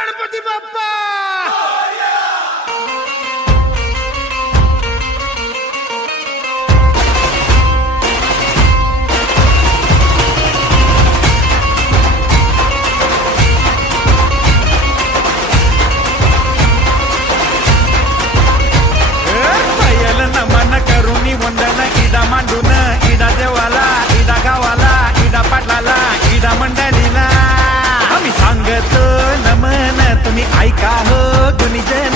गणपती बाप्पा नमन करुणी वंदन इडा मांडून इडा देवाला इडा गावाला इडा पाटलाला इडा मंडळीला आम्ही सांगतो नमन तुम्ही ऐका हो गुणीजन